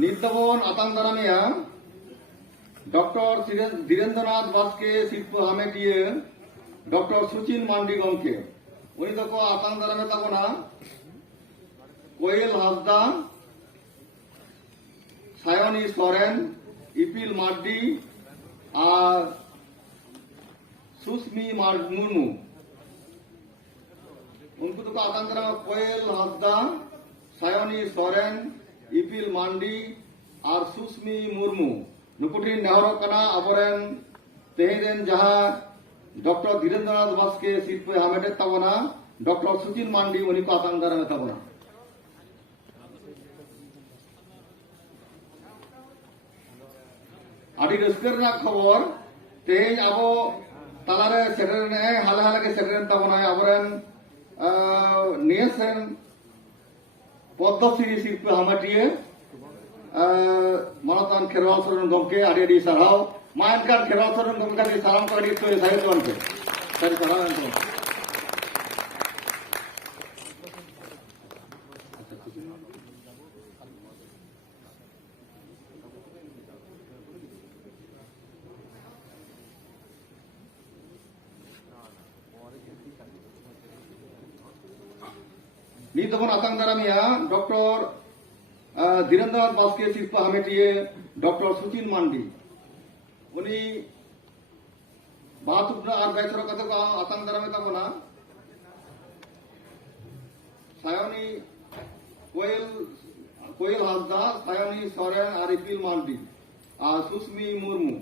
নিত্যবন আতাং দারামিয়া doctor Dhirendranath বাস্কে শিল্প হামেটিয়ে doctor সুচিন mandi গমকে উনি তো আতাং দারামে তাবনা কোয়েল হাসদা সায়নী সরেন ইপিল মার্ডি আর সুস্মি মুর্মু उनको तो आतंकरा कोयल हासदा सायनी सोरेन इपिल मांडी और सुस्मी मुर्मू नुकुटी नेहरो कना अबरेन तेहेदेन जहां डॉक्टर धीरेन्द्रनाथ बास्के सीट पे हामेटे तबना डॉक्टर सुचिन मांडी उन्हीं को आतंकरा में तबना आदि रस्कर ना खबर तेज अब तलारे सेटरेन हाले हाले के सेटरेन तबना अबरेन नियसन पद्मश्री शिल्प हामाटिए मानतान खेरवाल सरन गमके आड़ी आड़ी साराव मानकान खेरवाल सरन गमके आड़ी साराम को आड़ी तो साहित्य बनके सारी साराव तो নিতবন আতাং দারামিয়া ডক্টর ধীরেন্দ্রনাথ বাস্কে শিল্প হামেটিয়ে ডক্টর সুচিন মান্ডি উনি 72 আর বেচর কত আতাং দারামে তাবনা সায়নী কোয়েল হাসদা সায়নী সরেন আর ইপিল মান্ডি আর সুস্মি মুর্মু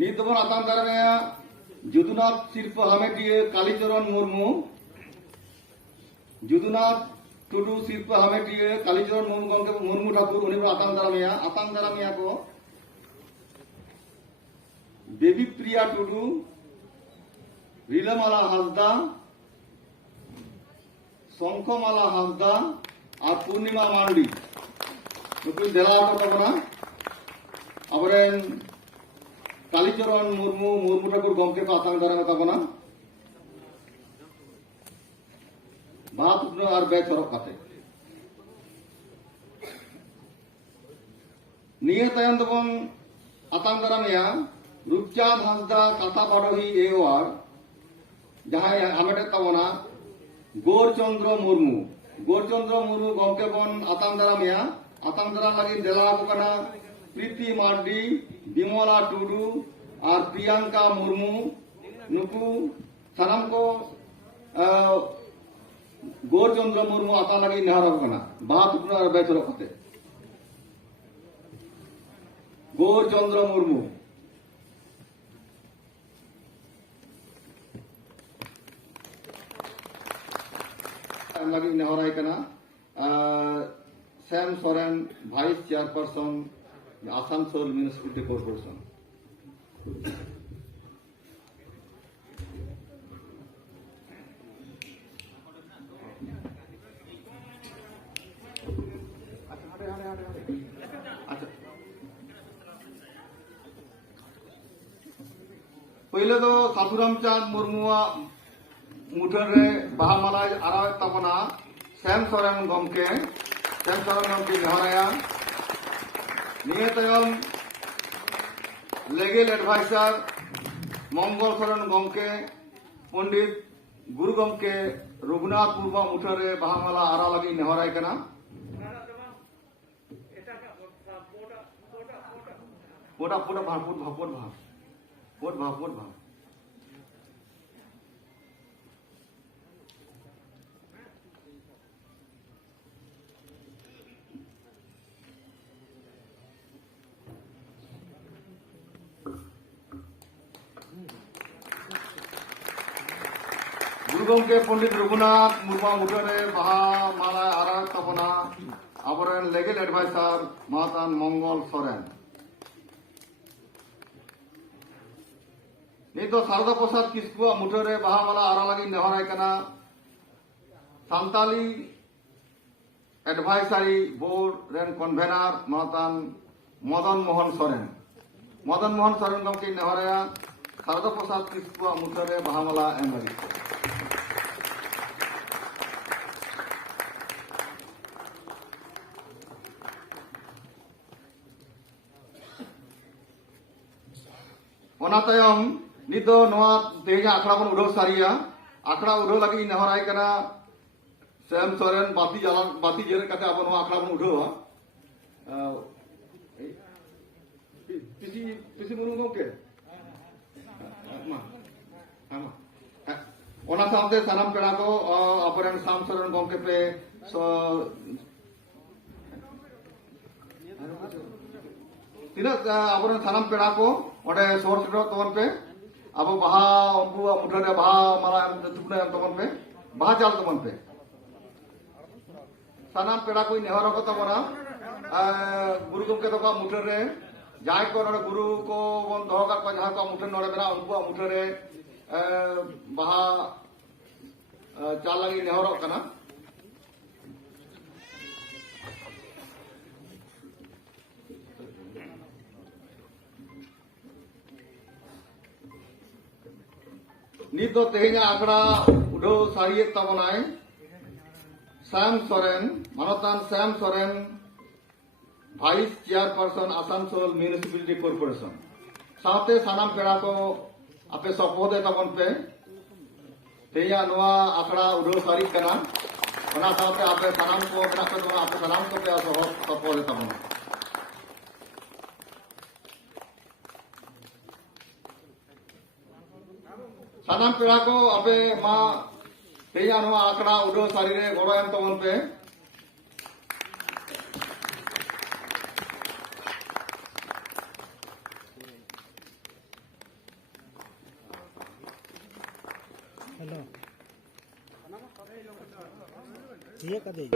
নিতবন আতাং দারামিয়া যদুনাথ শিল্প হামেটিয়ে কালীচরণ মুর্মু যদুনাথ টুডু শিল্প হামেটিয়ে কালীচরণ মুর্মু ঠাকুর উনি আতাং দারামিয়া को बेबी प्रिया टुडू रीलामाला हासदा शंखमाला हासदा और पूर्णिमा मांडी नुकु देला तबना अबरेन कालीचरण मुर्मू ठाकुर गमके को आतां दारामे तबना बात और बे चरक काते निये तायन दबन आतां दारामेया रूपचांद हासदा काता पाडोही एओआर जहां हामेटे तबना गौरचंद्र मुर्मू गमके बन आतां दारामेया आतां दारा लगी देला कना प्रीति मार्डी विमला टुडू और प्रियंका मुर्मू नुकु सानाम को गौरचंद्र मुर्मू आता लगी नेहर कना बात और बेचर कते गौरचंद्र मुर्मू लगी नेहराय कना Sam Soren vice chairperson Asansol municipality corporation पहले तो साधुराम चांद मुर्मुआ मुठन रे बाहामाला आराव तबना सैम सोरेन गमके नेहराया निये तायम लेगेल एडवाइजर मंगल सोरेन गमके पंडित गुरु गमके रघुनाथ मुर्मू मुठन रे बाहामाला आरा लगी नेहराय कना पोटा भाव गुरु गमके पंडित रघुनाथ मुर्मू मुठने बाहा माला आरा तबना आबरेन लेगेल एडवाइजर महातान मंगल सोरेन नित शारदा प्रसाद किस्कु मुठे बाहा माला आरा लगी नेहराय कना सानताली एडवाइजरी बोर्ड रेन कन्वेनर मानतान मदन मोहन सोरेन गमके नेहराया शारदा प्रसाद किस्कु मुठे बाहा माला एम लगी नित तेज आखड़ा बन उड़ाव सारिया आखड़ा उड़ाव लगे नेहराय कना सैम सोरेन बाती जेरे कते अब आखड़ा बन उड़ावा पिसी मुनु गमके सानाम पेड़ा को अपरेन साम सोरेन गमके पे तीना अब सानाम पेड़ा को ओडे सोर सेटो तबन पे अब बाहा उनको मुठे बाहा माला थुपना तबन पे बाहा चाल तबन पे सानाम पेड़ा को नेहर को तबना गुरु गमके तो मुठे जहां को गुरु को बन दो जहां को मुठे नोड़े मेरा उनको मुठे बाहा चाल लगी नेहर कना नित तेज आखड़ा उड़ाव सारिये तबनाय सैम सोरेन मानतान Sam Soren vice chairperson Asansol municipality corporation साथे सानाम पेड़ा को आपे सपोदे तबन पे तेया नोआ आखड़ा उड़ाव सारी कना ओना साथे आपे सानाम को अपना पे आपे सानाम को पे सपोदे तबन सानाम पेड़ा को अबे मा तेया नोआ आखड़ा उड़ाव सारी रे गड़ो एम तबन पे हेलो ये कदे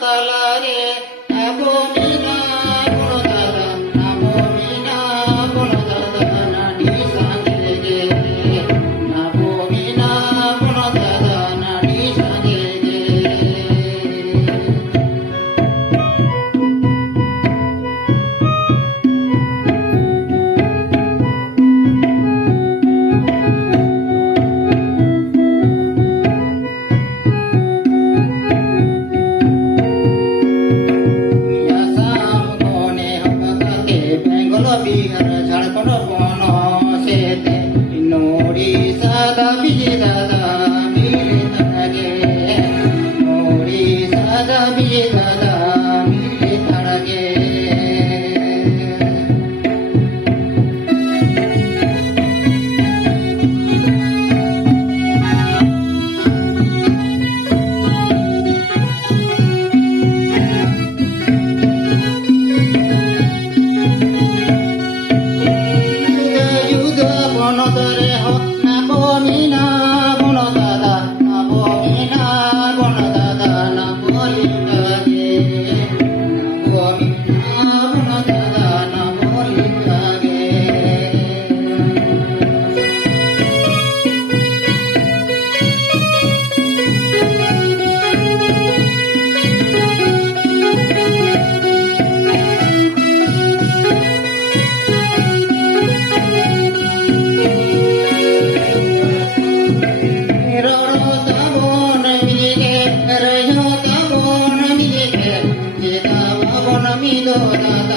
Tala re abomina लो ना